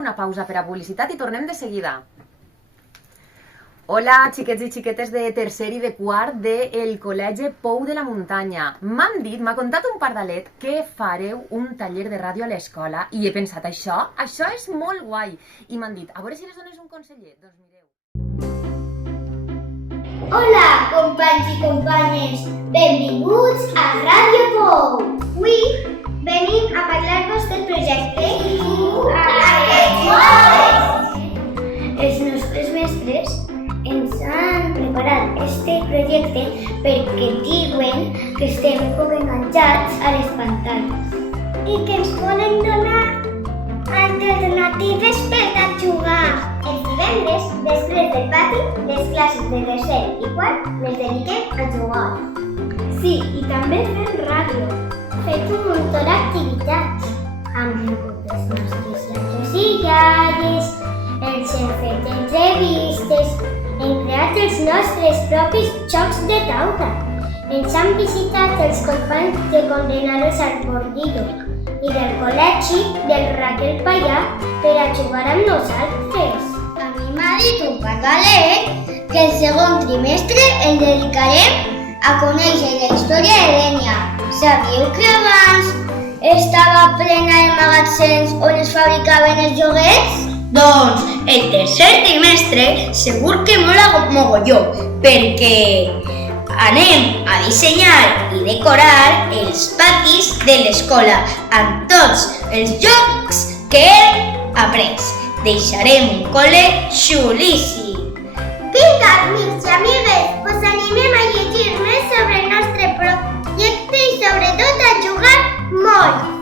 Una pausa per a publicitat i tornem de seguida. Hola, xiquets i xiquetes de tercer i de quart del Col·legi Pou de la Muntanya. M'ha contat un pardalet que fareu un taller de ràdio a l'escola i he pensat, això és molt guai. I m'han dit, a veure si les dones un conseller. Doncs mireu. Hola, companys i companyes. Benvinguts a Ràdio Pou. Avui venim a parlar-vos del projecte Els nostres mestres ens han preparat este projecte perquè diuen que estem poc enganxats a les pantalles i que ens volen donar alternatives per a jugar. Els divendres, després del pati, les classes de tercer i quart les dediquem a jugar. Sí, i també fem ràdio. Fem un munt d'activitats. Hem vingut les nostres iatres i iaies, ens hem fet entrevistes, hem creat els nostres propis jocs de taula. Ens han visitat els companys de Condenados al Bordillo i del col·legi del Raquel Pallà per a jugar amb nosaltres. A mi m'ha dit un pardalet que el segon trimestre el dedicarem a conèixer la història de Dénia. Sabíeu que abans estava plena de magatzems on es fabricaven els joguets? Doncs el tercer trimestre segur que mola mogolló, perquè anem a dissenyar i decorar els patis de l'escola amb tots els jocs que hem après. Deixarem un col·le xulíssim. Vinga, amics i amigues, us animem a llegir més sobre el nostre projecte i sobretot a jugar molt.